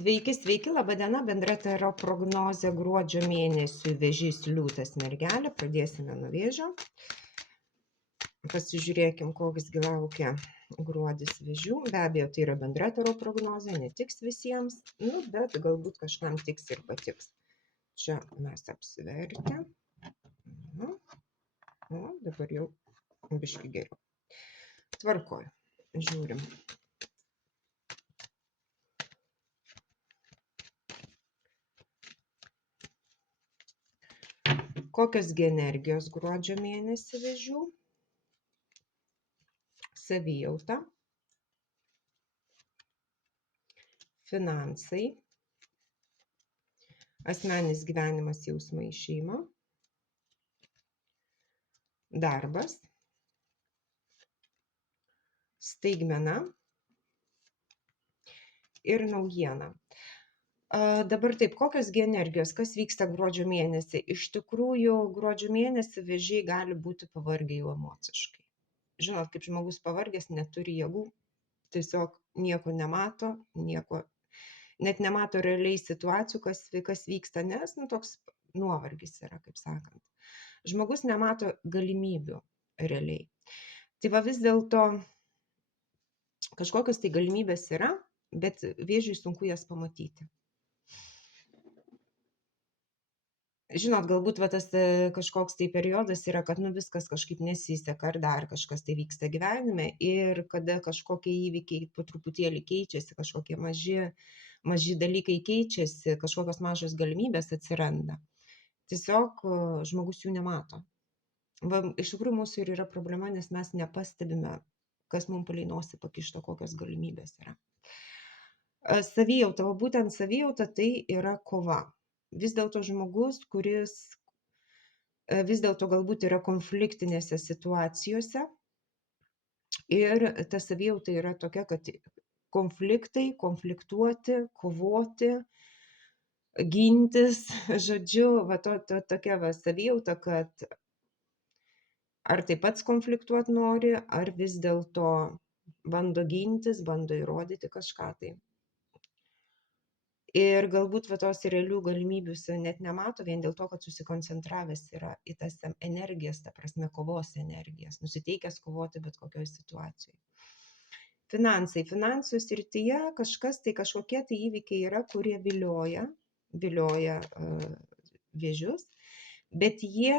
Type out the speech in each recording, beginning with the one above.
Sveiki, sveiki, laba diena, bendra taro prognozė gruodžio mėnesiui Vėžys, Liūtas, Mergelė. Pradėsime nuo Vėžio. Pasižiūrėkim, koksgi laukia gruodis Vėžių. Be abejo, tai yra bendra taro prognozė, netiks visiems, bet galbūt kažkam tiks ir patiks. Čia mes apsivertę. Dabar jau biškai geriau. Tvarkoj, žiūrim. Kokios energijos gruodžio mėnesį Vėžių? Savijauta, finansai, asmeninis gyvenimas, jausmai, šeima, darbas, staigmena ir naujiena. Dabar taip, kokios gi energijos, kas vyksta gruodžio mėnesį? Iš tikrųjų, gruodžio mėnesį Vėžiai gali būti pavargę jau emociškai. Žinot, kaip žmogus pavargęs, neturi jėgų, tiesiog nieko nemato, net nemato realiai situacijų, kas vyksta, nes toks nuovargis yra, kaip sakant. Žmogus nemato galimybių realiai. Tai va vis dėlto kažkokios tai galimybės yra, bet Vėžiui sunku jas pamatyti. Žinot, galbūt tas kažkoks tai periodas yra, kad viskas kažkaip nesiseka ar dar kažkas tai vyksta gyvenime ir kada kažkokie įvykiai po truputėlį keičiasi, kažkokie maži dalykai keičiasi, kažkokios mažos galimybės atsiranda. Tiesiog žmogus jų nemato. Iš tikrųjų mūsų ir yra problema, nes mes nepastebime, kas mums palei nosį pakišta, kokios galimybės yra. Savijauta, o būtent savijauta tai yra kova. Vis dėlto žmogus, kuris vis dėlto galbūt yra konfliktinėse situacijose ir ta savijauta yra tokia, kad konfliktuoti, kovoti, gintis, žodžiu, tokia savijauta, kad ar tai pats konfliktuoti nori, ar vis dėlto bando gintis, bando įrodyti kažką tai. Ir galbūt tos realių galimybių net nemato vien dėl to, kad susikoncentravęs yra į tas energijas, ta prasme kovos energijas, nusiteikęs kovoti bet kokioje situacijoje. Finansai. Finansų srityje kažkokie tai įvykiai yra, kurie vilioja Vėžius, bet jie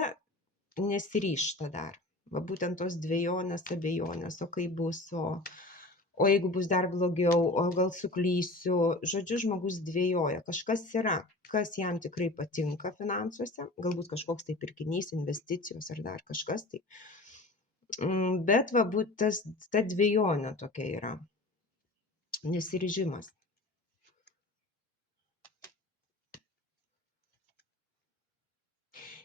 nesiryžta dar. Būtent tos dvejonės, abejonės, o kaip bus, o jeigu bus dar blogiau, o gal suklysiu. Žodžiu, žmogus dvejoja. Kažkas yra, kas jam tikrai patinka finansuose, galbūt kažkoks tai pirkinys, investicijos ar dar kažkas tai. Bet ta dvejonė tokia yra. Nesiryžimas.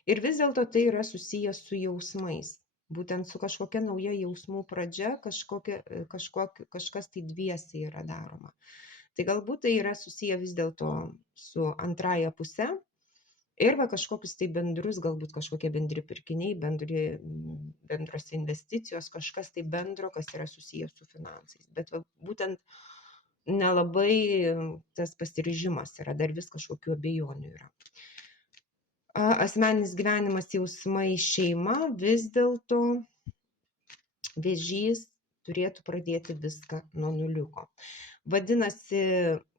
Ir vis dėlto tai yra susijęs su jausmais. Būtent su kažkokia nauja jausmų pradžia, kažkas tai dviese yra daroma. Tai galbūt tai yra susiję vis dėlto su antraja puse ir kažkokius tai bendrus, galbūt kažkokie bendri pirkiniai, bendros investicijos, kažkas tai bendro, kas yra susijęs su finansais. Bet būtent nelabai tas pasiryžimas yra, dar vis kažkokių abejonių yra. Asmeninis gyvenimas, jausmai, šeima, vis dėlto Vėžys turėtų pradėti viską nuo nuliuko. Vadinasi,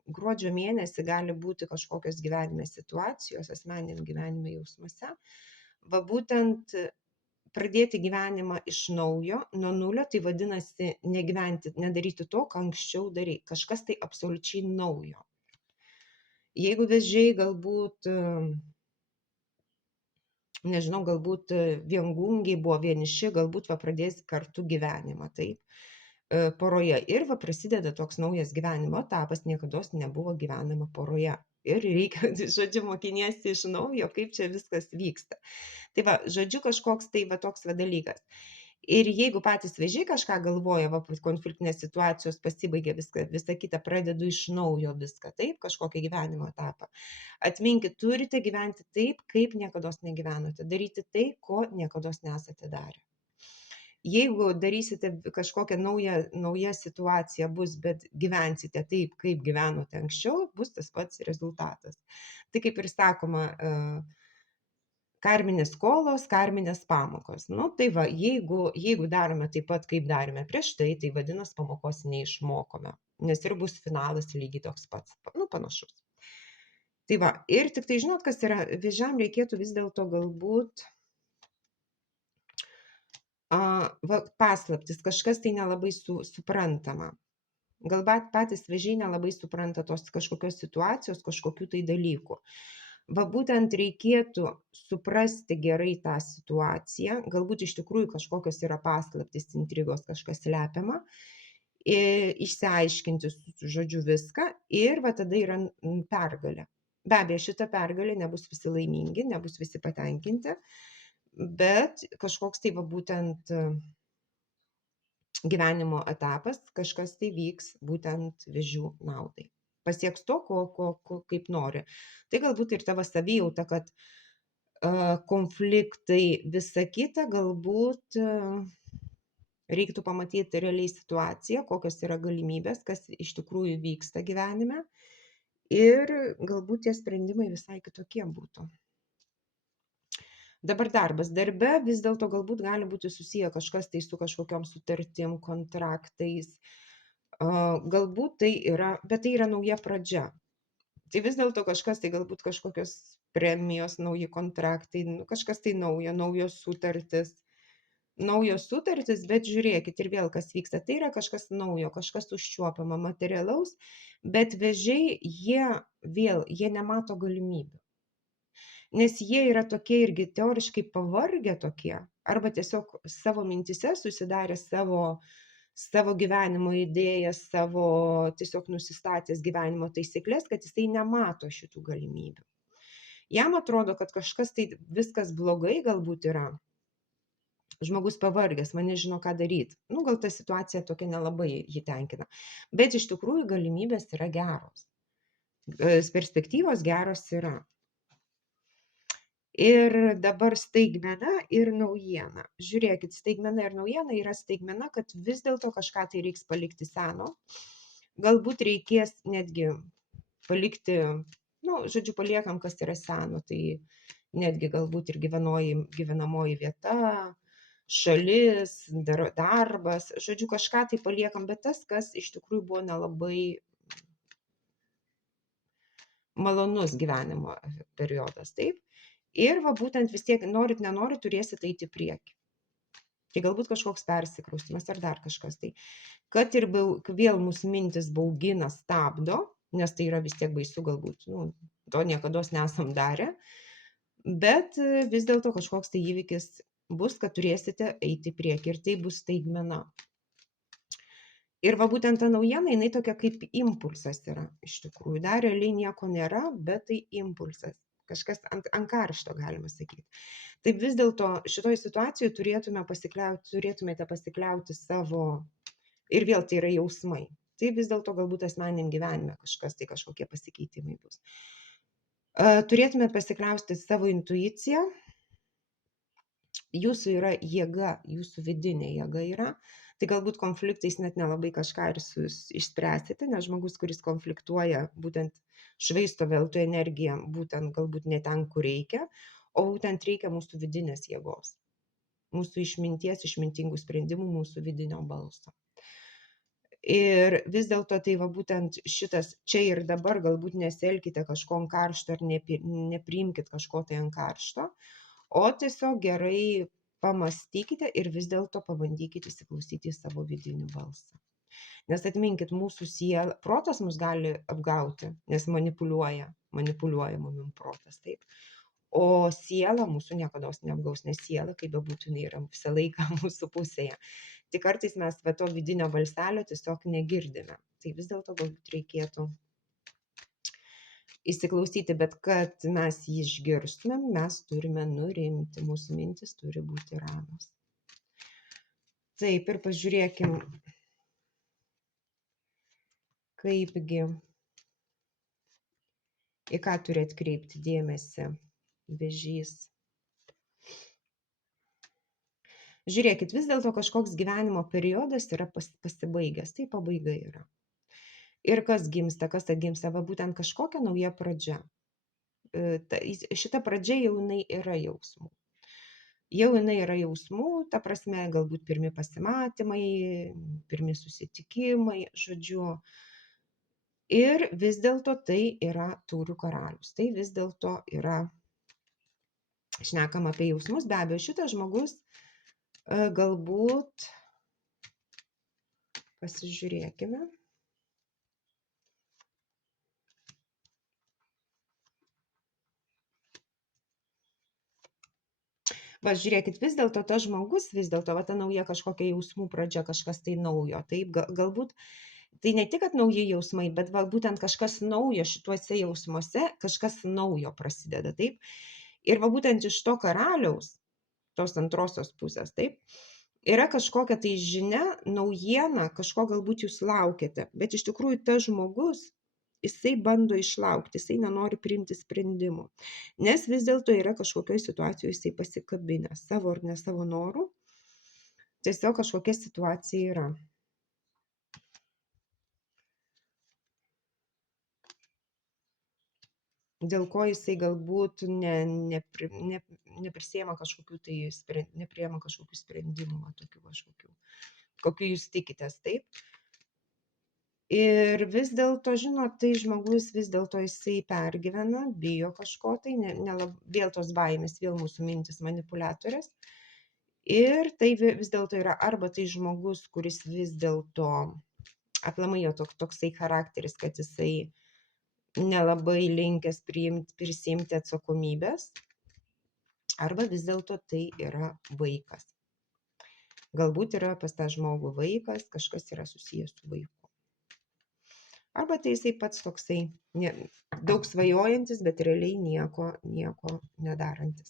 gruodžio mėnesį gali būti kažkokios gyvenime situacijos, asmeniniam gyvenime, jausmuose. Būtent pradėti gyvenimą iš naujo, nuo nulio, tai vadinasi nedaryti to, ką anksčiau darei. Kažkas tai absoliučiai naujo. Jeigu Vėžiai galbūt nežinau, galbūt viengungiai buvo vieniši, galbūt pradės kartu gyvenimą, taip, poroje. Ir prasideda toks naujas gyvenimo etapas, niekados nebuvo gyvenama poroje. Ir reikia, žodžiu, mokiniesi iš naujo, kaip čia viskas vyksta. Tai žodžiu, kažkoks tai toks dalykas. Ir jeigu patys Vėžiai kažką galvoja, konfliktinės situacijos pasibaigė, visą kitą pradedu iš naujo viską, taip, kažkokį gyvenimo etapą. Atminkit, turite gyventi taip, kaip niekados negyvenote, daryti tai, ko niekados nesate darę. Jeigu darysite kažkokią naują situaciją bus, bet gyvensite taip, kaip gyvenote anksčiau, bus tas pats rezultatas. Tai kaip ir sakoma, karminės skolos, karminės pamokos. Nu, tai va, jeigu darome taip pat, kaip darėme prieš tai vadinasi, pamokos neišmokome, nes ir bus finalas lygiai toks pats, nu, panašus. Tai va, ir tik tai žinot, kas yra, vėžiam reikėtų vis dėlto galbūt paslaptis, kažkas tai nelabai suprantama. Galbūt patys vėžiai nelabai supranta tos kažkokios situacijos, kažkokių tai dalykų. Va būtent reikėtų suprasti gerai tą situaciją, galbūt iš tikrųjų kažkokios yra paslaptis, intrigos, kažkas slepiama, išsiaiškinti, žodžiu, viską ir va tada yra pergalė. Be abejo, šita pergalė nebus visi laimingi, nebus visi patenkinti, bet kažkoks tai va būtent gyvenimo etapas, kažkas tai vyks būtent vėžių naudai. Pasieks to, kaip nori. Tai galbūt ir tavo savijauta, kad konfliktai, visa kita, galbūt reiktų pamatyti realiai situaciją, kokios yra galimybės, kas iš tikrųjų vyksta gyvenime ir galbūt tie sprendimai visai kitokie būtų. Dabar darbas. Darbe vis dėlto galbūt gali būti susiję kažkas tai su kažkokiom sutartim, kontraktais. Galbūt tai yra, bet tai yra nauja pradžia. Tai vis dėlto kažkas tai galbūt kažkokios premijos, nauji kontraktai, kažkas tai naujo, naujos sutartis, bet žiūrėkit ir vėl kas vyksta. Tai yra kažkas naujo, kažkas užčiuopama, materialaus, bet vėžiai, jie nemato galimybių. Nes jie yra tokie irgi teoriškai pavargę tokie, arba tiesiog savo mintise susidarė savo gyvenimo idėjas, savo tiesiog nusistatęs gyvenimo taisyklės, kad jisai nemato šitų galimybių. Jam atrodo, kad kažkas tai viskas blogai galbūt yra. Žmogus pavargęs, man nežino, ką daryti. Gal ta situacija tokia nelabai jį tenkina. Bet iš tikrųjų galimybės yra geros. Perspektyvos geros yra. Ir dabar staigmena ir naujiena. Žiūrėkit, staigmena ir naujiena yra staigmena, kad vis dėlto kažką tai reiks palikti seno. Galbūt reikės netgi palikti, žodžiu, paliekam, kas yra seno. Tai netgi galbūt ir gyvenamoji vieta, šalis, darbas. Žodžiu, kažką tai paliekam, bet tas, kas iš tikrųjų buvo nelabai malonus gyvenimo periodas, taip? Ir va būtent vis tiek, norit, nenorit, turėsit eiti į priekį. Tai galbūt kažkoks persikraustimas ar dar kažkas tai. Kad ir vėl mūsų mintis baugina, stabdo, nes tai yra vis tiek baisu galbūt, to niekada nesam darę, bet vis dėlto kažkoks tai įvykis bus, kad turėsite eiti į priekį ir tai bus staigmena. Ir va būtent ta naujiena, jinai tokia kaip impulsas yra iš tikrųjų. Dar realiai nieko nėra, bet tai impulsas. Kažkas ant karšto, galima sakyti. Taip vis dėlto šitoj situacijoje turėtumėte pasikliauti savo, ir vėl tai yra jausmai. Tai vis dėlto galbūt asmeniniam gyvenime kažkokie pasikeitimai bus. Turėtumėte pasikliauti savo intuiciją. Jūsų yra jėga, jūsų vidinė jėga yra. Tai galbūt konfliktais net nelabai kažką ir išspręsite, nes žmogus, kuris konfliktuoja, būtent švaisto veltui energiją, būtent galbūt ne ten, kur reikia, o būtent reikia mūsų vidinės jėgos, mūsų išminties, išmintingų sprendimų, mūsų vidinio balso. Ir vis dėlto tai va būtent šitas čia ir dabar galbūt nesielkite kažko ant karšto ar nepriimkite kažko tai ant karšto, o tiesiog gerai pamastykite ir vis dėlto pabandykite įsiklausyti į savo vidinį balsą. Nes atminkit, mūsų siela, protas mus gali apgauti, nes manipuliuoja mumim protas, taip. O siela mūsų niekada neapgaus, nes siela, kaip bebūtų, jinai yra visą laiką mūsų pusėje. Tik kartais mes to vidinio balselio tiesiog negirdime. Tai vis dėlto galbūt reikėtų įsiklausyti, bet kad mes jį išgirstumėm, mes turime nurimti, mūsų mintis turi būti ramios. Taip, ir pažiūrėkim, kaipgi, į ką turi atkreipti dėmesį vėžys. Žiūrėkit, vis dėlto kažkoks gyvenimo periodas yra pasibaigęs, tai pabaiga yra. Ir kas gimsta, kas atgimsta, va būtent kažkokia nauja pradžia. Šita pradžia jau jinai yra jausmų. Jau jinai yra jausmų, ta prasme, galbūt pirmi pasimatymai, pirmi susitikimai, žodžiu. Ir vis dėlto tai yra taurių karalius. Tai vis dėlto yra, šnekam apie jausmus, be abejo, šitas žmogus galbūt, pasižiūrėkime. Va, žiūrėkit, vis dėlto tas žmogus, vis dėlto va, ta nauja kažkokia jausmų pradžia, kažkas tai naujo. Taip, galbūt tai ne tik, kad nauji jausmai, bet va, būtent kažkas naujo šituose jausmuose, kažkas naujo prasideda. Taip. Ir va, būtent iš to karaliaus, tos antrosios pusės, taip, yra kažkokia tai žinia, naujiena, kažko galbūt jūs laukiate, bet iš tikrųjų tas žmogus, jisai bando išlaukti, jisai nenori priimti sprendimų, nes vis dėlto yra kažkokioj situacijoje jisai pasikabinęs, savo ar ne savo norų, tiesiog kažkokia situacija yra. Dėl ko jisai galbūt neprisiema kažkokių tai nepriema kažkokių sprendimų, tokių kažkokių, kokių jūs tikitės, taip. Ir vis dėlto, žinot, tai žmogus vis dėlto jisai pergyvena, bijo kažko tai, vėl tos baimės, vėl mūsų mintis manipuliatorės. Ir tai vis dėlto yra arba tai žmogus, kuris vis dėlto, aplamai jo toksai charakteris, kad jisai nelabai linkęs prisimti atsakomybės, arba vis dėlto tai yra vaikas. Galbūt yra pas tą žmogų vaikas, kažkas yra susijęs su vaiku. Arba tai jisai pats toksai daug svajojantis, bet realiai nieko nedarantis.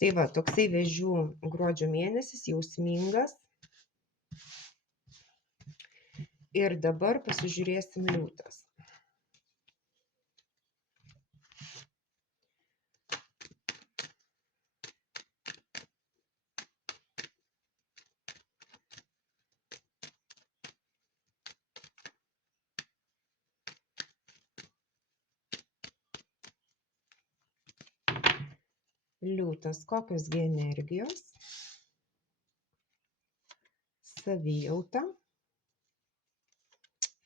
Tai va, toksai Vėžių gruodžio mėnesis, jausmingas. Ir dabar pasižiūrėsim Liūtas. Liūtas, kokios gi energijos, savijauta,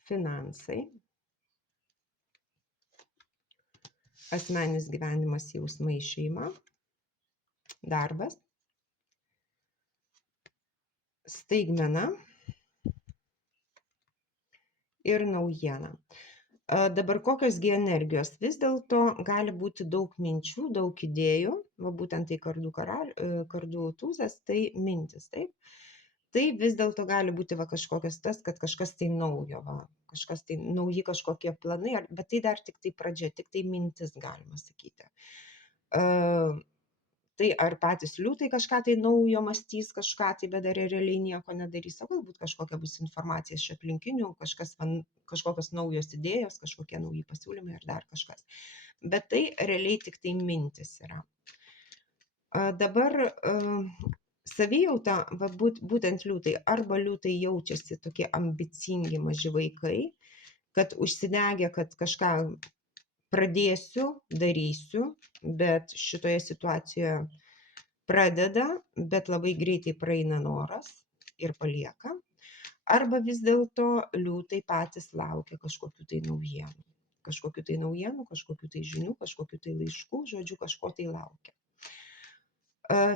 finansai, asmeninis gyvenimas, jausmai, šeima, darbas, staigmena ir naujiena. Dabar kokios gi energijos? Vis dėlto gali būti daug minčių, daug idėjų, va būtent tai kardų tūzas, tai mintis, taip. Tai vis dėlto gali būti va kažkokias tas, kad kažkas tai naujo, va, kažkas tai nauji kažkokie planai, bet tai dar tik tai pradžia, tik tai mintis, galima sakyti. Tai ar patys liūtai kažką tai naujo mąstys, kažką tai, bet dar realiai nieko nedarys, o galbūt kažkokia bus informacija iš aplinkinių, kažkokios naujos idėjos, kažkokie nauji pasiūlymai ar dar kažkas. Bet tai realiai tik tai mintis yra. Dabar savijauta, va, būtent liūtai, arba liūtai jaučiasi tokie ambicingi maži vaikai, kad užsidegė, kad kažką pradėsiu, darysiu, bet šitoje situacijoje pradeda, bet labai greitai praeina noras ir palieka. Arba vis dėlto liūtai patys laukia kažkokių tai naujienų. Kažkokių tai žinių, kažkokių tai laiškų, žodžiu, kažko tai laukia.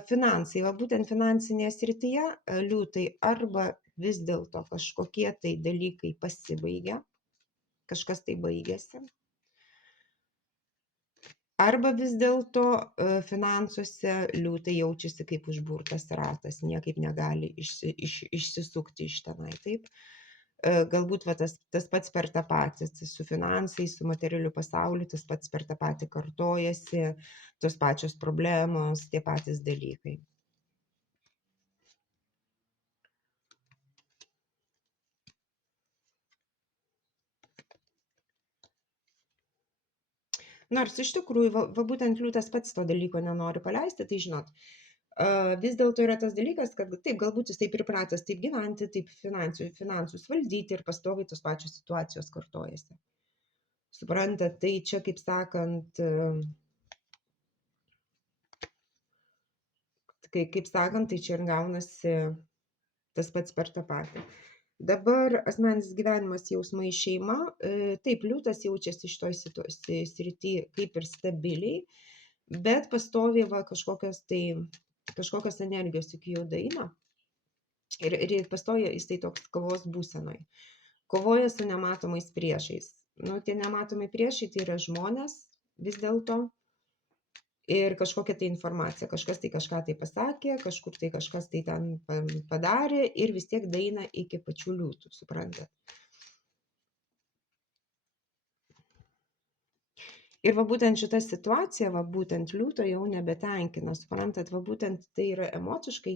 Finansai, va būtent finansinėje srityje liūtai arba vis dėlto kažkokie tai dalykai pasibaigia, kažkas tai baigėsi. Arba vis dėlto finansuose liūtai jaučiasi kaip užburtas ratas, niekaip negali išsisukti iš tenai, taip. Galbūt va, tas pats per tą patį, su finansais, su materialiu pasauliu, tas pats per tą patį kartojasi, tos pačios problemos, tie patys dalykai. Nors iš tikrųjų, va būtent liūtas pats to dalyko nenori paleisti, tai žinot, Vis dėlto yra tas dalykas, kad taip, galbūt jisai pripratęs taip gyventi, taip finansus valdyti ir pastoviai tos pačios situacijos kartojasi. Suprantat, tai čia, kaip sakant, tai čia ir gaunasi tas pats per tą patį. Dabar asmeninis gyvenimas, jausmai, šeima. Taip, liūtas jaučiasi šitoj srity kaip ir stabiliai, bet pastoviai va kažkokios energijos iki jų daeina. Ir pastoja jisai toks kovos būsenoj. Kovoja su nematomais priešais. Nu, tie nematomai priešai tai yra žmonės vis dėlto ir kažkokia tai informacija. Kažkas tai kažką tai pasakė, kažkur tai kažkas tai ten padarė ir vis tiek daeina iki pačių liūtų, suprantat. Ir va būtent šita situacija, va būtent liūto jau nebetenkina, suprantat, va būtent tai yra emociškai,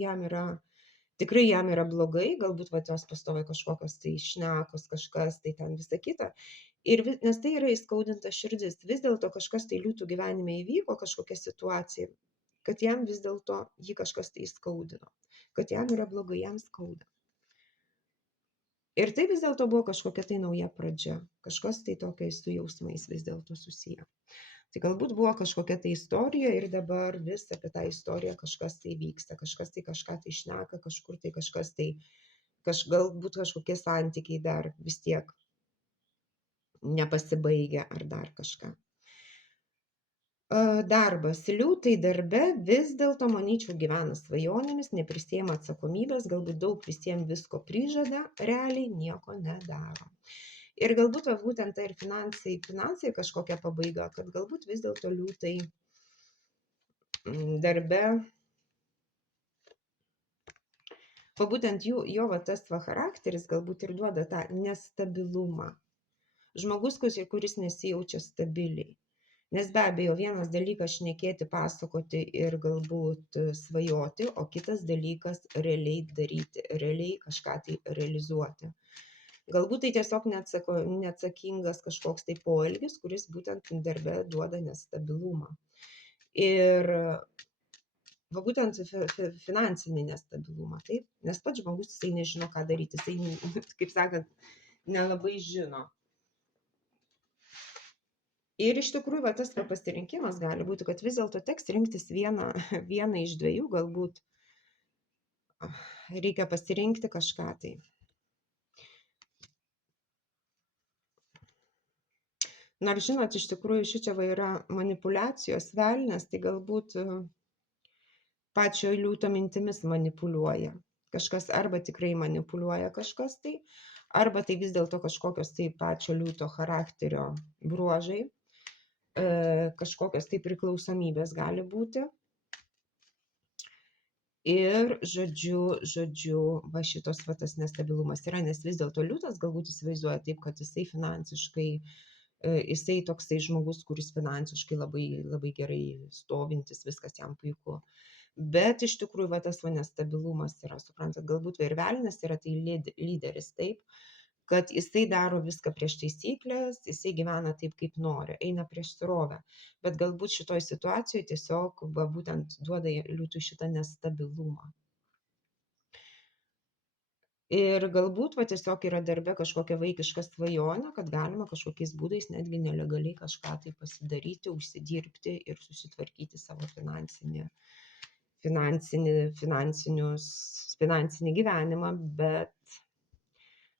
tikrai jam yra blogai, galbūt va jos pastoviai kažkokios tai šnekos, kažkas tai ten visa kita. Nes tai yra įskaudinta širdis, vis dėlto kažkas tai liūtų gyvenime įvyko, kažkokia situacija, kad jam vis dėlto jį kažkas tai įskaudino, kad jam yra blogai, jam skauda. Ir tai vis dėlto buvo kažkokia tai nauja pradžia, kažkas tai tokio su jausmais vis dėlto susiję. Tai galbūt buvo kažkokia tai istorija ir dabar vis apie tą istoriją kažkas tai vyksta, kažkas tai kažką tai šneka, kažkur tai kažkas tai, galbūt kažkokie santykiai dar vis tiek nepasibaigia ar dar kažką. Darbas. Liūtai darbe vis dėlto, manyčiau, gyvena svajonėmis, neprisiema atsakomybės, galbūt daug visiems visko prižada, realiai nieko nedaro. Ir galbūt būtent tai ir finansai kažkokia pabaiga, kad galbūt vis dėlto liūtai darbe, būtent jo tas charakteris galbūt ir duoda tą nestabilumą. Žmogus, kuris nesijaučia stabiliai. Nes be abejo, vienas dalykas šnekėti, pasakoti ir galbūt svajoti, o kitas dalykas realiai daryti, realiai kažką tai realizuoti. Galbūt tai tiesiog neatsakingas kažkoks tai poelgis, kuris būtent darbe duoda nestabilumą. Ir va būtent finansinį nestabilumą, taip? Nes pats žmogus, jisai nežino, ką daryti, jisai, kaip sakant, nelabai žino. Ir iš tikrųjų, va, tas pasirinkimas gali būti, kad vis dėlto teks rinktis vieną iš dviejų, galbūt reikia pasirinkti kažką tai. Nors žinot, iš tikrųjų šičia va yra manipulacijos velnias, tai galbūt pačio liūto mintimis manipuliuoja. Kažkas arba tikrai manipuliuoja kažkas tai, arba tai vis dėlto kažkokios tai pačio liūto charakterio bruožai. Kažkokios tai priklausomybės gali būti. Ir žodžiu, va šitos va tas nestabilumas yra, nes vis dėlto liūtas galbūt įsivaizduoja taip, kad jisai finansiškai, jisai toksai žmogus, kuris finansiškai labai, labai gerai stovintis, viskas jam puiku. Bet iš tikrųjų va tas va nestabilumas yra, suprantat, galbūt ir velnias yra tai lyderis, taip, kad jisai daro viską prieš taisyklės, jisai gyvena taip, kaip nori, eina prieš srovę. Bet galbūt šitoj situacijoje tiesiog va, būtent duoda liūtui šitą nestabilumą. Ir galbūt va, tiesiog yra darbe kažkokia vaikiška svajonė, kad galima kažkokiais būdais netgi nelegaliai kažką tai pasidaryti, užsidirbti ir susitvarkyti savo finansinį gyvenimą, bet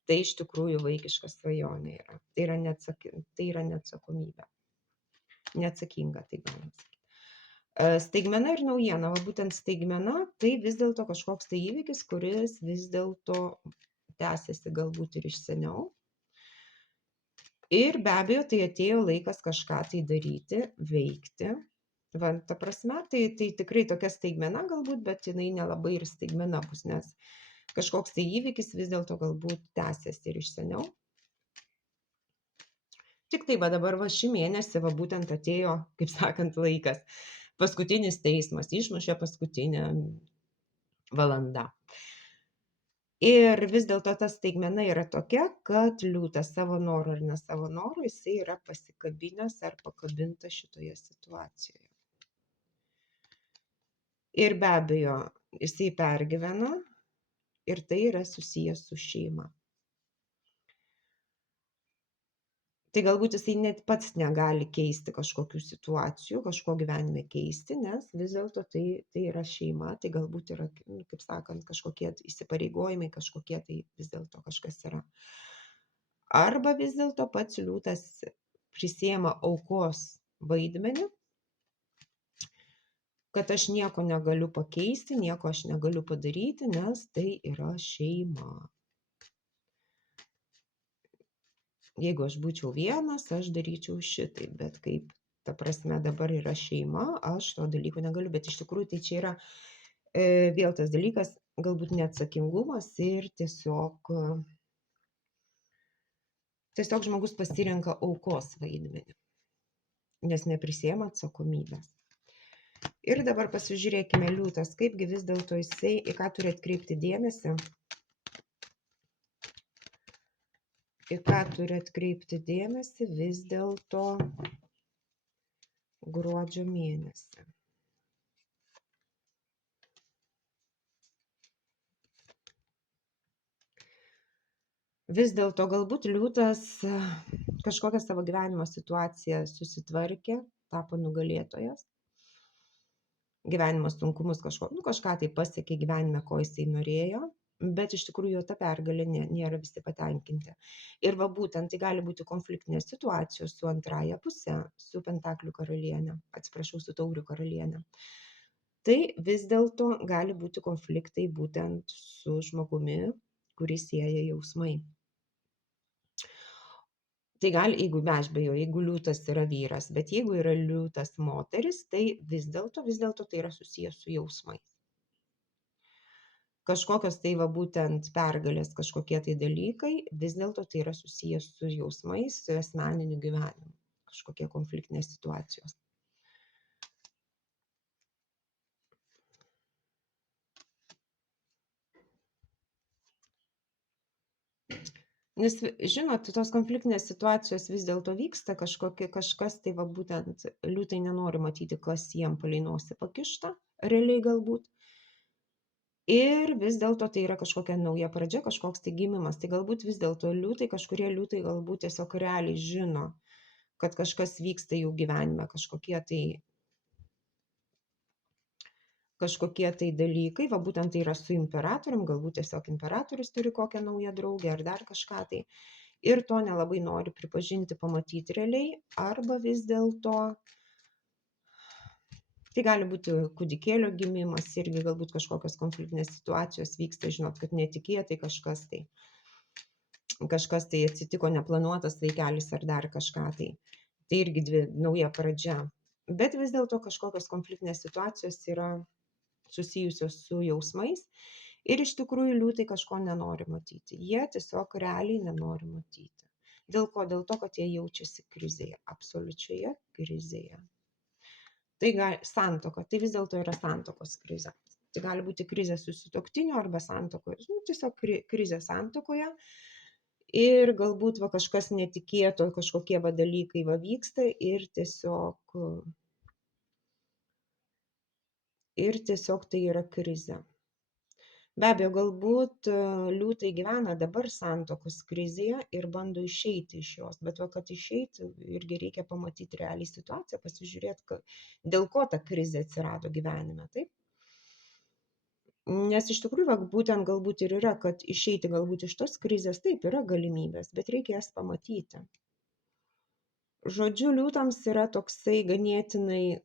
tai iš tikrųjų vaikiška svajonė yra. Tai yra neatsakomybė. Neatsakinga, tai galim sakyti. Staigmena ir naujiena. Va būtent staigmena, tai vis dėlto kažkoks tai įvykis, kuris vis dėlto tęsiasi galbūt ir iš seniau. Ir be abejo, tai atėjo laikas kažką tai daryti, veikti. Va, ta prasme, tai tikrai tokia staigmena galbūt, bet jinai nelabai ir staigmena bus, nes kažkoks tai įvykis vis dėlto galbūt tęsiasi ir iš seniau. Tik tai va dabar va šį mėnesį va būtent atėjo, kaip sakant, laikas. Paskutinis teismas išmušė paskutinę valandą. Ir vis dėlto ta staigmena yra tokia, kad liūtas savo noru ar ne savo noru, jisai yra pasikabinęs ar pakabintas šitoje situacijoje. Ir be abejo, jisai pergyvena ir tai yra susijęs su šeima. Tai galbūt jisai net pats negali keisti kažkokių situacijų, kažko gyvenime keisti, nes vis dėlto tai yra šeima, tai galbūt yra, kaip sakant, kažkokie įsipareigojimai, kažkokie tai vis dėlto kažkas yra. Arba vis dėlto pats liūtas prisiema aukos vaidmenį, kad aš nieko negaliu pakeisti, nieko aš negaliu padaryti, nes tai yra šeima. Jeigu aš būčiau vienas, aš daryčiau šitaip, bet kaip, ta prasme, dabar yra šeima, aš to dalyko negaliu, bet iš tikrųjų tai čia yra vėl tas dalykas, galbūt neatsakingumas ir tiesiog žmogus pasirenka aukos vaidmenį, nes neprisiema atsakomybės. Ir dabar pasižiūrėkime liūtas, kaipgi vis dėlto jisai, į ką turi atkreipti dėmesį. Į ką turi atkreipti dėmesį vis dėlto gruodžio mėnesį. Vis dėlto galbūt liūtas kažkokią savo gyvenimo situaciją susitvarkė, tapo nugalėtojas. Gyvenimo sunkumus kažką tai pasiekė gyvenime, ko jisai norėjo, bet iš tikrųjų jo ta pergalė nėra visi patenkinti. Ir va būtent tai gali būti konfliktinės situacijos su antraja puse, su Pentaklių karaliene, atsiprašau, su Taurių karaliene. Tai vis dėlto gali būti konfliktai būtent su žmogumi, kurį sieja jausmai. Tai gali, jeigu be abejo, jeigu liūtas yra vyras, bet jeigu yra liūtas moteris, tai vis dėlto tai yra susijęs su jausmais. Kažkokios tai va būtent pergalės, kažkokie tai dalykai, vis dėlto tai yra susijęs su jausmais, su asmeniniu gyvenimu, kažkokie konfliktinės situacijos. Nes, žinot, tos konfliktinės situacijos vis dėlto vyksta, kažkas tai va būtent liūtai nenori matyti, kas jiem palei nosį pakišta, realiai galbūt. Ir vis dėlto tai yra kažkokia nauja pradžia, kažkoks tai gimimas. Tai galbūt vis dėlto kažkurie liūtai galbūt tiesiog realiai žino, kad kažkas vyksta jų gyvenime, kažkokie tai dalykai, va būtent tai yra su imperatorium, galbūt tiesiog imperatorius turi kokią naują draugę ar dar kažką tai. Ir to nelabai nori pripažinti, pamatyti realiai, arba vis dėlto tai gali būti kūdikėlio gimimas, irgi galbūt kažkokios konfliktinės situacijos vyksta, žinot, kad netikėtai kažkas tai atsitiko, neplanuotas vaikelis ar dar kažką tai. Tai irgi nauja pradžia. Bet vis dėlto kažkokios konfliktinės situacijos yra susijusios su jausmais ir iš tikrųjų liūtai kažko nenori matyti. Jie tiesiog realiai nenori matyti. Dėl ko? Dėl to, kad jie jaučiasi krizėje, absoliučioje krizėje. Tai santuoka, tai vis dėlto yra santuokos krizė. Tai gali būti krizė susituoktinio arba santuokoje, tiesiog krizė santuokoje. Ir galbūt va kažkas netikėto, kažkokie va dalykai va vyksta ir tiesiog tai yra krizė. Be abejo, galbūt liūtai gyvena dabar santuokos krizėje ir bando išeiti iš jos, bet va, kad išeiti irgi reikia pamatyti realiai situaciją, pasižiūrėti, dėl ko ta krizė atsirado gyvenime, taip? Nes iš tikrųjų, va, būtent galbūt ir yra, kad išeiti galbūt iš tos krizės, taip, yra galimybės, bet reikia jas pamatyti. Žodžiu, liūtams yra toksai ganėtinai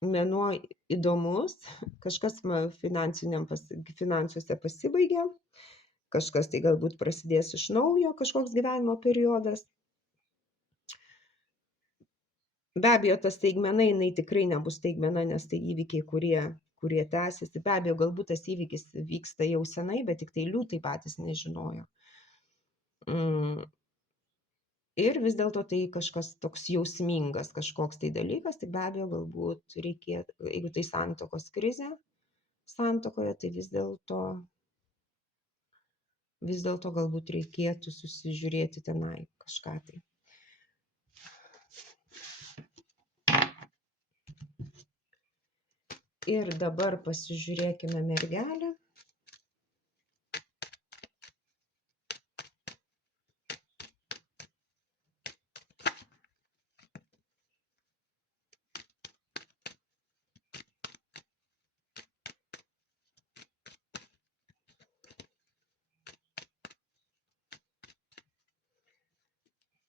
mėnuo įdomus, kažkas finansuose pasibaigia, kažkas tai galbūt prasidės iš naujo, kažkoks gyvenimo periodas. Be abejo, ta staigmena, jinai tikrai nebus staigmena, nes tai įvykiai, kurie tęsiasi. Be abejo, galbūt tas įvykis vyksta jau senai, bet tik tai liūtai patys nežinojo. Ir vis dėlto tai kažkas toks jausmingas, kažkoks tai dalykas, tai be abejo galbūt reikėtų, jeigu tai santuokos krizė santuokoje, tai vis dėlto galbūt reikėtų susižiūrėti tenai kažką tai. Ir dabar pasižiūrėkime mergelę.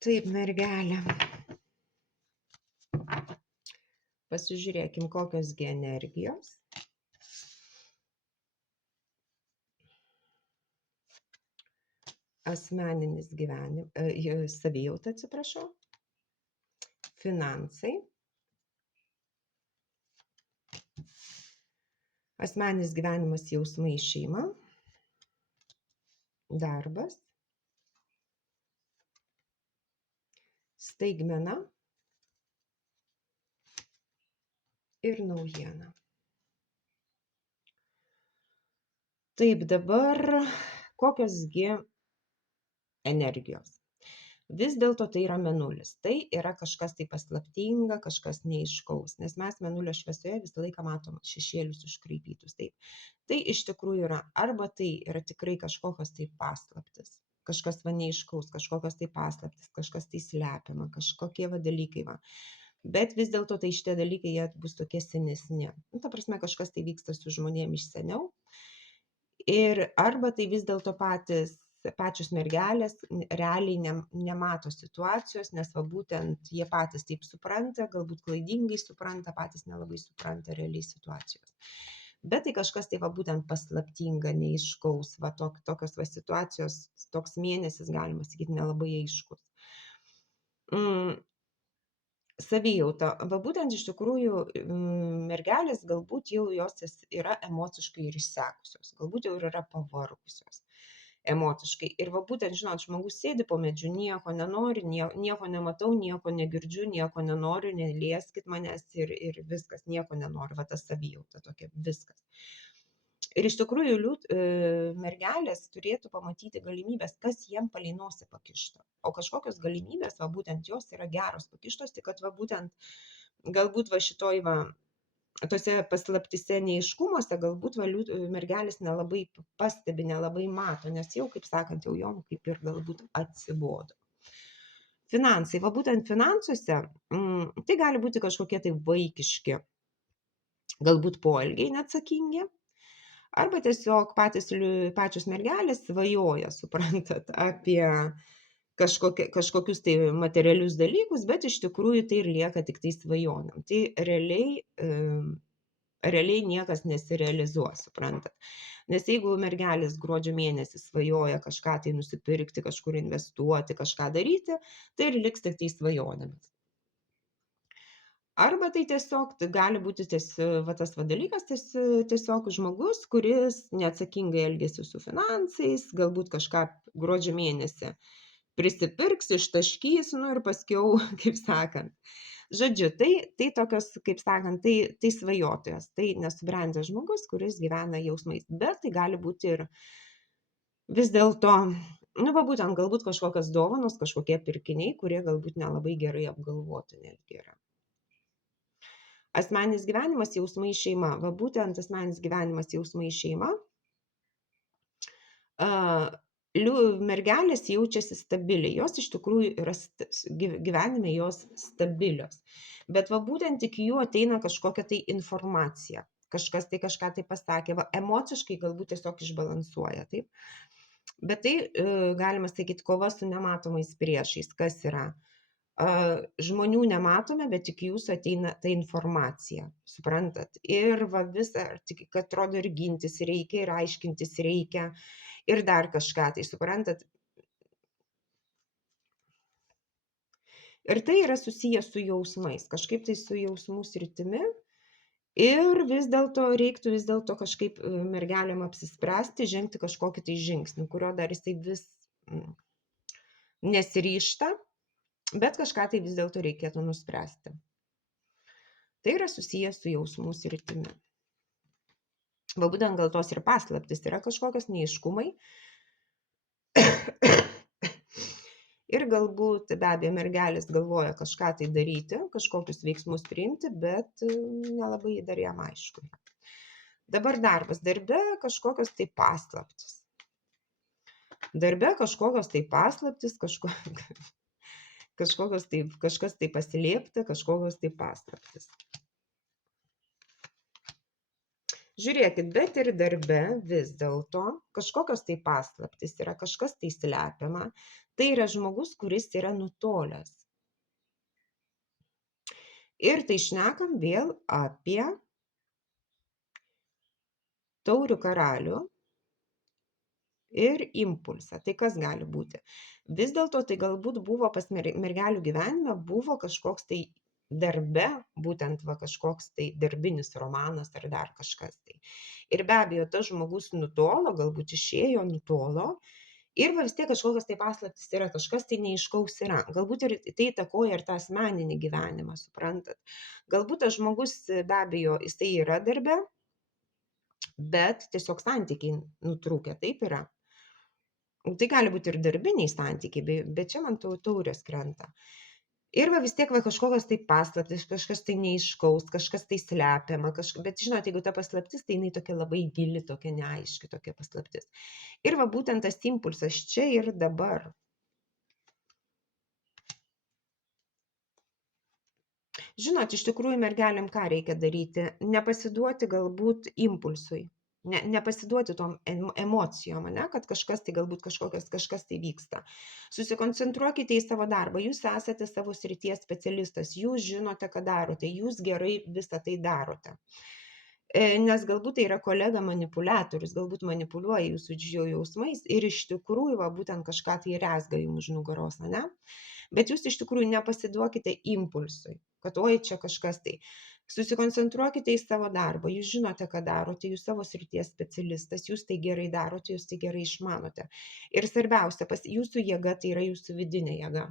Taip, mergelė. Pasižiūrėkim, kokios gi energijos. Asmeninis gyvenimas, savijauta, atsiprašau. Finansai. Asmeninis gyvenimas, jausmai, šeima. Darbas. Staigmena. Ir naujiena. Taip, dabar kokiosgi energijos. Vis dėlto tai yra mėnulis. Tai yra kažkas tai paslaptinga, kažkas neaiškaus, nes mes mėnulio šviesoje visą laiką matom šešėlius iškraipytus. Taip. Tai iš tikrųjų yra, arba tai yra tikrai kažkokios tai paslaptis, kažkas va neaiškaus, kažkokios tai paslaptis, kažkas tai slepiama, kažkokie va dalykai va. Bet vis dėlto tai šitie dalykai jie bus tokie senesni. Ta prasme, kažkas tai vyksta su žmonėm iš seniau. Ir arba tai vis dėlto pačios mergelės realiai nemato situacijos, nes va būtent jie patys taip supranta, galbūt klaidingai supranta, patys nelabai supranta realiai situacijos. Bet tai kažkas tai va būtent paslaptinga, neaiškaus, va tokios va situacijos, toks mėnesis, galima sakyti, nelabai aiškus. Savijauta. Va būtent iš tikrųjų mergelės galbūt jau jos yra emociškai ir išsekusios, galbūt jau yra pavargusios emociškai. Ir va būtent, žinot, žmogus sėdi po medžiu, nieko nenori, nieko nematau, nieko negirdžiu, nieko nenoriu, nelieskit manęs ir viskas, nieko nenori, va ta savijauta tokia, viskas. Ir iš tikrųjų mergelės turėtų pamatyti galimybės, kas jiem palei nosį pakišta. O kažkokios galimybės, va būtent jos yra geros pakištos, tik kad va būtent galbūt va šitoj va tose paslaptise neiškumuose, galbūt va mergelės nelabai pastebi, nelabai mato, nes jau, kaip sakant, jau jom kaip ir galbūt atsibodo. Finansai. Va būtent finansuose tai gali būti kažkokie tai vaikiški, galbūt poelgiai neatsakingi. Arba tiesiog pačios mergelės svajoja, suprantat, apie kažkokius tai materialius dalykus, bet iš tikrųjų tai ir lieka tik tai svajonėm. Tai realiai niekas nesirealizuos, suprantat. Nes jeigu mergelės gruodžio mėnesį svajoja kažką tai nusipirkti, kažkur investuoti, kažką daryti, tai ir liks tik tai svajonėmis. Arba tai tiesiog gali būti tas dalykas, tiesiog žmogus, kuris neatsakingai elgėsi su finansais, galbūt kažką gruodžio mėnesį prisipirks, ištaškys, ir paskiau, kaip sakant. Žodžiu, tai tokios, kaip sakant, tai svajotojas, tai nesubrendęs žmogus, kuris gyvena jausmais, bet tai gali būti ir vis dėlto, va būtent galbūt kažkokios dovanos, kažkokie pirkiniai, kurie galbūt nelabai gerai apgalvoti netgi yra. Asmeninis gyvenimas, jausmai, šeima. Va būtent asmeninis gyvenimas, jausmai, šeima. Mergelės jaučiasi stabiliai. Jos iš tikrųjų yra gyvenime jos stabilios. Bet va būtent iki jų ateina kažkokia tai informacija. Kažkas tai kažką tai pasakė. Va, emociškai galbūt tiesiog išbalansuoja. Taip? Bet tai, galima sakyti, kova su nematomais priešais. Kas yra? Žmonių nematome, bet tik jūsų ateina ta informacija, suprantat? Ir va visą, kad atrodo ir gintis reikia, ir aiškintis reikia, ir dar kažką, tai suprantat? Ir tai yra susijęs su jausmais, kažkaip tai su jausmų sritimi. Ir vis dėlto reiktų kažkaip mergelėm apsispręsti, žengti kažkokį tai žingsnį, kurio dar jisai vis nesiryžta. Bet kažką tai vis dėlto reikėtų nuspręsti. Tai yra susijęs su jausmų sritimi. Va būtent gal tos ir paslaptis yra kažkokios neaiškumai. Ir galbūt be abejo mergelės galvoja kažką tai daryti, kažkokius veiksmus priimti, bet nelabai dar jam aišku. Dabar darbas. Darbe kažkokios tai paslaptys. Darbe kažkokios tai paslaptys, kažkas tai paslėpta, kažkokios tai paslaptys. Žiūrėkit, bet ir darbe vis dėlto kažkokios tai paslaptys yra, kažkas tai slepiama. Tai yra žmogus, kuris yra nutolęs. Ir tai šnekam vėl apie taurių karalių ir impulsą. Tai kas gali būti? Vis dėlto tai galbūt buvo pas mergelių gyvenime, buvo kažkoks tai darbe, būtent kažkoks tai darbinis romanas ar dar kažkas tai. Ir be abejo, tas žmogus nutolo, galbūt išėjo, nutolo. Ir vis tiek kažkokios tai paslaptys yra, kažkas tai neaiškaus yra. Galbūt ir tai įtakoja ir tą asmeninį gyvenimą, suprantat. Galbūt tas žmogus, be abejo, jisai yra darbe, bet tiesiog santykiai nutrūkę, taip yra. Tai gali būti ir darbiniai santykiai, bet čia man taurės krenta. Ir vis tiek kažkokios tai paslaptys, kažkas tai neaiškaus, kažkas tai slepiama, bet žinot, jeigu ta paslaptis, tai jinai tokia labai gili, tokia neaiški, tokia paslaptis. Ir būtent tas impulsas čia ir dabar. Žinot, iš tikrųjų mergelėm ką reikia daryti? Nepasiduoti galbūt impulsui. Nepasiduoti tom emocijom, kad kažkas tai galbūt kažkas tai vyksta. Susikoncentruokite į savo darbą. Jūs esate savo srities specialistas, jūs žinote, ką darote, jūs gerai visą tai darote. Nes galbūt tai yra kolega manipuliatorius, galbūt manipuliuoja jūsų jausmais ir iš tikrųjų būtent kažką tai rezga jums už nugaros, ne? Bet jūs iš tikrųjų nepasiduokite impulsui, kad oi čia kažkas tai. Susikoncentruokite į savo darbą, jūs žinote, ką darote, jūs savo srities specialistas, jūs tai gerai darote, jūs tai gerai išmanote. Ir svarbiausia, jūsų jėga tai yra jūsų vidinė jėga.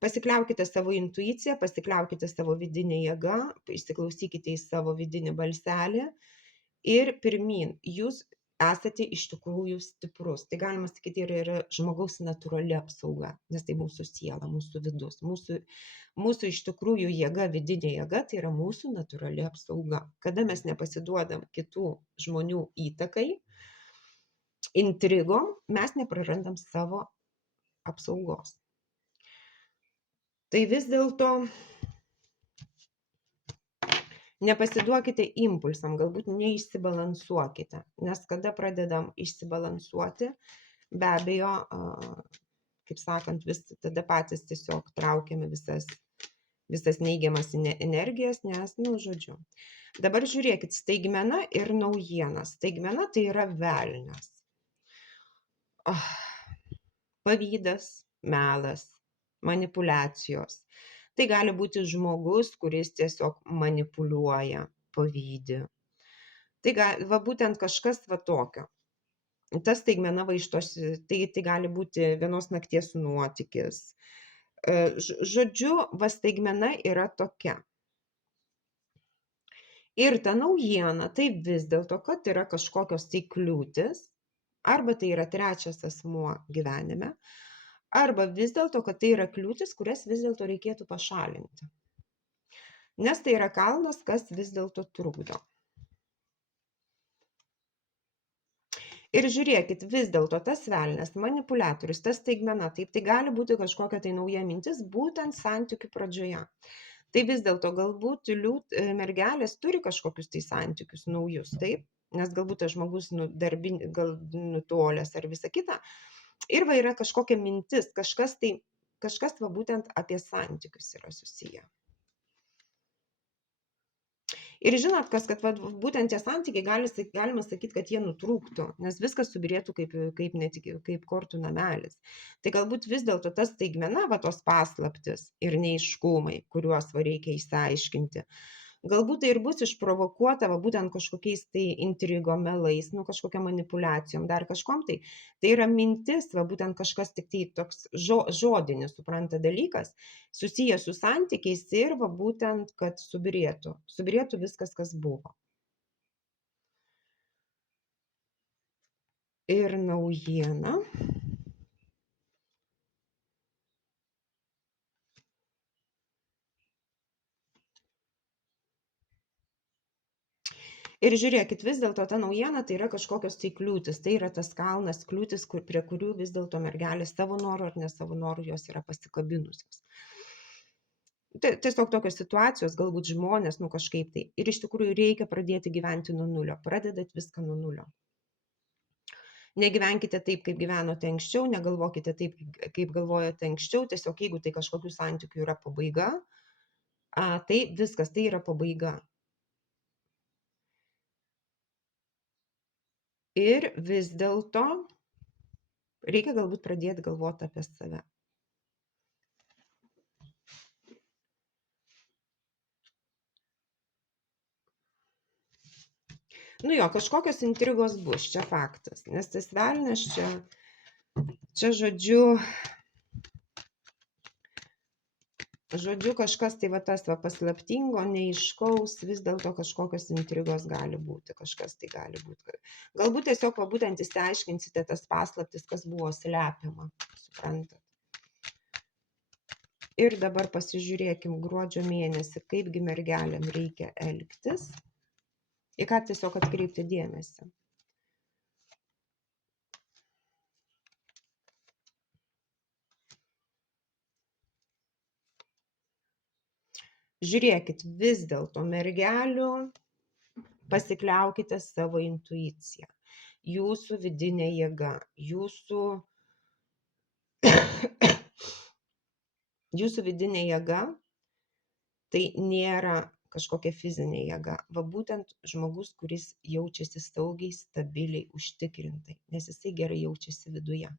Pasikliaukite savo intuiciją, pasikliaukite savo vidinę jėgą, įsiklausykite į savo vidinį balselį ir pirmin. Jūs esate iš tikrųjų stiprus. Tai galima sakyti yra žmogaus natūrali apsauga, nes tai mūsų siela, mūsų vidus, mūsų iš tikrųjų jėga, vidinė jėga, tai yra mūsų natūrali apsauga. Kada mes nepasiduodam kitų žmonių įtakai, intrigom, mes neprarandam savo apsaugos. Tai vis dėlto nepasiduokite impulsam, galbūt neišsibalansuokite, nes kada pradedam išsibalansuoti, be abejo, kaip sakant, tada patys tiesiog traukiame visas neigiamas energijas, nes, žodžiu. Dabar žiūrėkit, staigmena ir naujiena. Staigmena tai yra velnias. Pavydas, melas, manipuliacijos. Tai gali būti žmogus, kuris tiesiog manipuliuoja, pavydi. Tai būtent kažkas tokio. Tas staigmena tai gali būti vienos nakties nuotykis. Žodžiu, staigmena yra tokia. Ir ta naujiena, tai vis dėlto, kad yra kažkokios tai kliūtis, arba tai yra trečias asmuo gyvenime, arba vis dėlto, kad tai yra kliūtis, kurias vis dėlto reikėtų pašalinti. Nes tai yra kalnas, kas vis dėlto trukdo. Ir žiūrėkit, vis dėlto tas velnias, manipuliatorius, tas staigmena, taip, tai gali būti kažkokia tai nauja mintis, būtent santykių pradžioje. Tai vis dėlto galbūt mergelės turi kažkokius tai santykius naujus, taip, nes galbūt tas žmogus gal nutolęs ar visa kita. Ir yra kažkokia mintis, kažkas būtent apie santykius yra susiję. Ir žinot, kad būtent tie santykiai galima sakyti, kad jie nutrūktų, nes viskas subirėtų kaip kortų namelis. Tai galbūt vis dėlto tas staigmena, tos paslaptis ir neiškumai, kuriuos reikia išsiaiškinti, galbūt tai ir bus išprovokuota būtent kažkokiais tai intrigom, melais, kažkokia manipuliacijom, dar kažkom tai. Tai yra mintis, būtent kažkas tik tai toks žodinis, supranta, dalykas, susijęs su santykiais ir būtent, kad subirėtų viskas, kas buvo. Ir naujiena. Ir žiūrėkit, vis dėlto ta naujiena tai yra kažkokios tai kliūtis, tai yra tas kalnas kliūtis, prie kurių vis dėlto mergelės savo noru ar ne savo noru jos yra pasikabinusios. Tiesiog tokios situacijos, galbūt žmonės, kažkaip tai. Ir iš tikrųjų reikia pradėti gyventi nuo nulio. Pradedat viską nuo nulio. Negyvenkite taip, kaip gyvenote anksčiau, negalvokite taip, kaip galvojote anksčiau. Tiesiog jeigu tai kažkokių santykių yra pabaiga, tai viskas, tai yra pabaiga. Ir vis dėlto reikia galbūt pradėti galvoti apie save. Jo, kažkokios intrigos bus, čia faktas, nes tas velnias čia žodžiu kažkas tai tas paslaptingo, neaiškaus, vis dėlto kažkokios intrigos gali būti, kažkas tai gali būti. Galbūt tiesiog būtent išsiaiškinsite tas paslaptis, kas buvo slepiama, suprantat. Ir dabar pasižiūrėkim gruodžio mėnesį, kaipgi mergelėm reikia elgtis. Į ką tiesiog atkreipti dėmesį. Žiūrėkit, vis dėlto mergelių pasikliaukite savo intuiciją, jūsų vidinė jėga, jūsų vidinė jėga tai nėra kažkokia fizinė jėga, būtent žmogus, kuris jaučiasi saugiai, stabiliai, užtikrintai, nes jisai gerai jaučiasi viduje.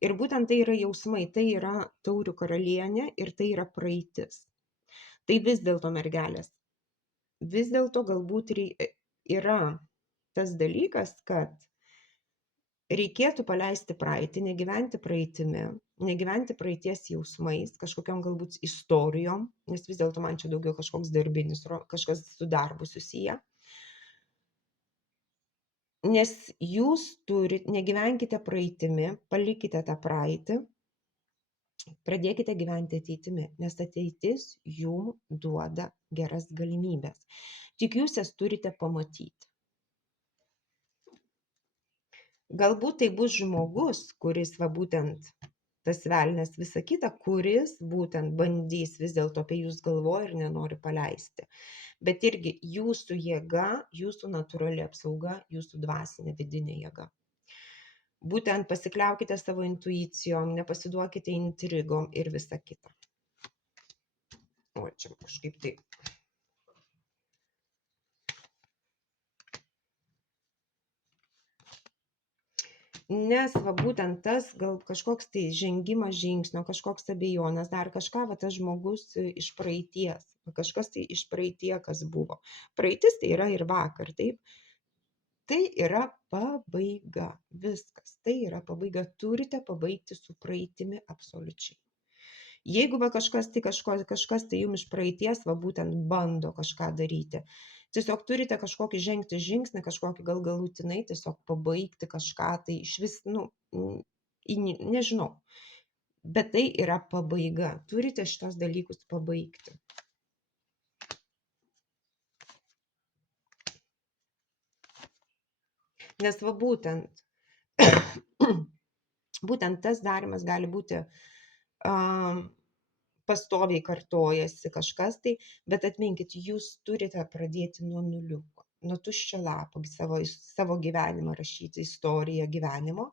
Ir būtent tai yra jausmai, tai yra taurių karalienė ir tai yra praeitis. Tai vis dėlto mergelės, vis dėlto galbūt yra tas dalykas, kad reikėtų paleisti praeitį, negyventi praeitimi, negyventi praeities jausmais, kažkokiam galbūt istorijom, nes vis dėlto man čia daugiau kažkoks darbinis, kažkas su darbu susiję. Nes jūs negyvenkite praeitimi, palikite tą praeitį, pradėkite gyventi ateitimi, nes ateitis jums duoda geras galimybės. Tik jūs jas turite pamatyti. Galbūt tai bus žmogus, kuris būtent tas velnias visą kitą, kuris būtent bandys vis dėlto apie jūs galvoja ir nenori paleisti. Bet irgi jūsų jėga, jūsų natūrali apsauga, jūsų dvasinė vidinė jėga. Būtent pasikliaukite savo intuicijom, nepasiduokite intrigom ir visa kita. O čia kažkaip tai. Nes būtent tas gal kažkoks tai žengimas žingsnio, kažkoks abejonės, dar kažką, tas žmogus iš praeities, kažkas tai iš praeitie, kas buvo. Praeitis tai yra ir vakar, taip? Tai yra pabaiga, viskas, tai yra pabaiga, turite pabaigti su praeitimi absoliučiai. Jeigu kažkas tai jums iš praeities, būtent bando kažką daryti, tiesiog turite kažkokį žengti žingsnį, kažkokį gal galutinai tiesiog pabaigti kažką, tai iš vis, nežinau, bet tai yra pabaiga, turite šitos dalykus pabaigti. Nes būtent tas darymas gali būti pastoviai kartojasi kažkas tai, bet atminkit, jūs turite pradėti nuo nuliuko, nuo tuščio lapo savo gyvenimą rašyti, istoriją gyvenimo.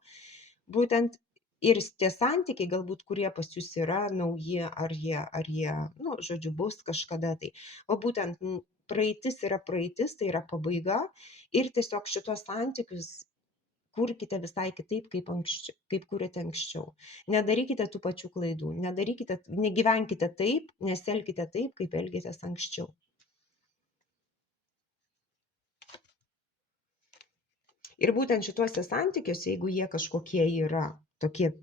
Būtent ir tie santykiai, galbūt, kurie pas jūs yra nauji, ar jie, žodžiu, bus kažkada tai. O būtent praeitis yra praeitis, tai yra pabaiga ir tiesiog šitos santykius kurkite visai kitaip, kaip kūrėte anksčiau. Nedarykite tų pačių klaidų, negyvenkite taip, nesielkite taip, kaip elgėtės anksčiau. Ir būtent šituose santykiuose, jeigu jie kažkokie yra, tokie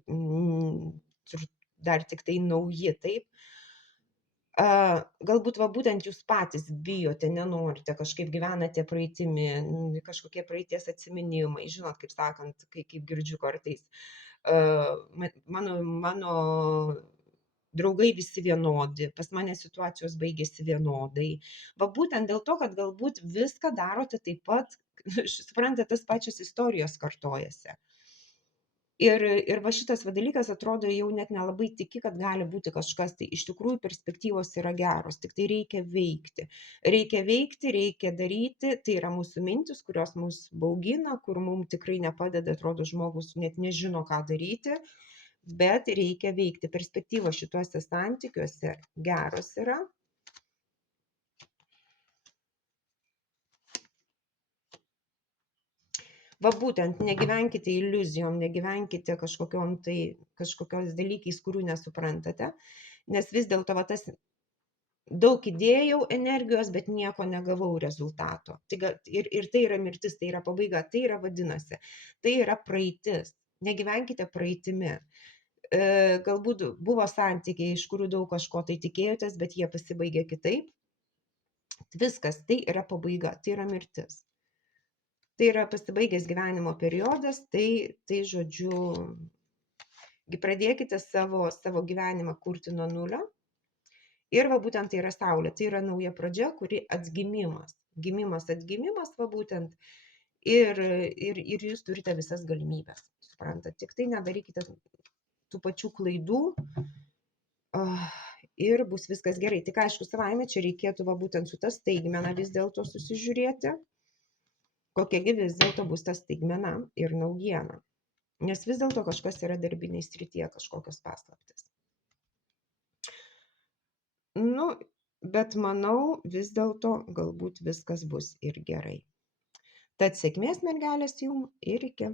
dar tik tai nauji, taip, galbūt būtent jūs patys bijote, nenorite, kažkaip gyvenate praeitimi, kažkokie praeities atsiminimai, žinot, kaip sakant, kaip girdžiu kartais, mano draugai visi vienodi, pas mane situacijos baigėsi vienodai. Va būtent dėl to, kad galbūt viską darote taip pat, suprantate, tas pačios istorijos kartojasi. Ir va šitas va dalykas atrodo jau net nelabai tiki, kad gali būti kažkas, tai iš tikrųjų perspektyvos yra geros, tik tai reikia veikti. Reikia veikti, reikia daryti, tai yra mūsų mintis, kurios mus baugina, kur mums tikrai nepadeda, atrodo žmogus net nežino, ką daryti, bet reikia veikti. Perspektyvos šituose santykiuose geros yra. Va būtent, negyvenkite iliuzijom, negyvenkite kažkokios dalykais, kurių nesuprantate, nes vis dėlto va tas daug įdėjau energijos, bet nieko negavau rezultato. Ir tai yra mirtis, tai yra pabaiga, tai yra vadinasi, tai yra praeitis. Negyvenkite praeitimi. Galbūt buvo santykiai, iš kurių daug kažko tai tikėjotės, bet jie pasibaigė kitaip. Viskas, tai yra pabaiga, tai yra mirtis. Tai yra pasibaigęs gyvenimo periodas, tai žodžiu, pradėkite savo gyvenimą kurti nuo nulio. Ir va būtent tai yra saulė, tai yra nauja pradžia, kuri atgimimas. Atgimimas, va būtent. Ir jūs turite visas galimybės, suprantate. Tik tai nedarykite tų pačių klaidų ir bus viskas gerai. Tik aišku, savaime čia reikėtų va būtent su ta staigmena vis dėlto susižiūrėti. Kokiagi vis dėlto bus ta staigmena ir naujiena. Nes vis dėlto kažkas yra darbiniai srityje, kažkokios paslaptis. Nu, bet manau, vis dėlto galbūt viskas bus ir gerai. Tad sėkmės, mergelės, jums ir iki.